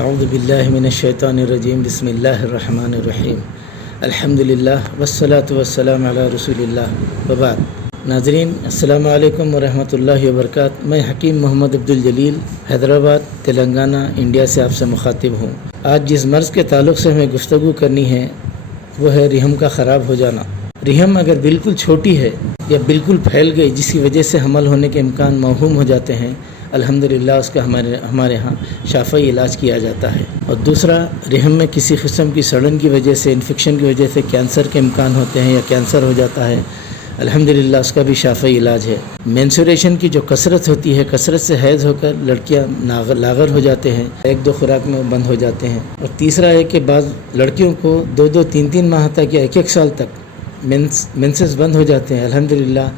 اعوذ باللہ من الشیطان الرجیم بسم اللہ الرحمن الرحیم الحمدللہ والصلاة والسلام علی رسول اللہ وبعد۔ ناظرین السلام علیکم ورحمۃ اللہ وبرکاتہ۔ میں حکیم محمد عبدالجلیل حیدرآباد تلنگانہ انڈیا سے آپ سے مخاطب ہوں۔ آج جس مرض کے تعلق سے ہمیں گفتگو کرنی ہے وہ ہے رحم کا خراب ہو جانا۔ رحم اگر بالکل چھوٹی ہے یا بالکل پھیل گئی جس کی وجہ سے حمل ہونے کے امکان موہوم ہو جاتے ہیں، الحمدللہ اس کا ہمارے ہاں شافعی علاج کیا جاتا ہے۔ اور دوسرا، رحم میں کسی قسم کی سڑن کی وجہ سے، انفیکشن کی وجہ سے کینسر کے امکان ہوتے ہیں یا کینسر ہو جاتا ہے، الحمدللہ اس کا بھی شافعی علاج ہے۔ مینسوریشن کی جو کثرت ہوتی ہے، کثرت سے حیض ہو کر لڑکیاں لاغر ہو جاتے ہیں، 1-2 خوراک میں بند ہو جاتے ہیں۔ اور تیسرا ہے کہ بعض لڑکیوں کو 2-2 3-3 ماہ تک یا 1-1 سال تک مینسز بند ہو جاتے ہیں، الحمدللہ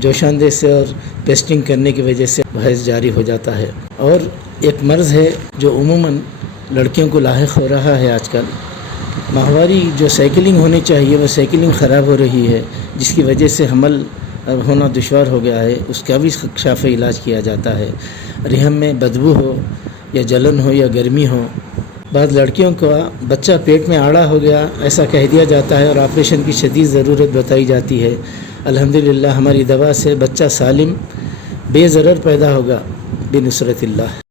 جوشاندہ سے اور پیسٹنگ کرنے کی وجہ سے حیض جاری ہو جاتا ہے۔ اور ایک مرض ہے جو عموماً لڑکیوں کو لاحق ہو رہا ہے آج کل، ماہواری جو سائیکلنگ ہونی چاہیے وہ سائیکلنگ خراب ہو رہی ہے، جس کی وجہ سے حمل ہونا دشوار ہو گیا ہے، اس کا بھی شافعی علاج کیا جاتا ہے۔ رحم میں بدبو ہو یا جلن ہو یا گرمی ہو، بعض لڑکیوں کو بچہ پیٹ میں آڑا ہو گیا ایسا کہہ دیا جاتا ہے اور آپریشن کی شدید ضرورت بتائی جاتی ہے، الحمدللہ ہماری دوا سے بچہ سالم بے ضرر پیدا ہوگا بنصرت اللہ۔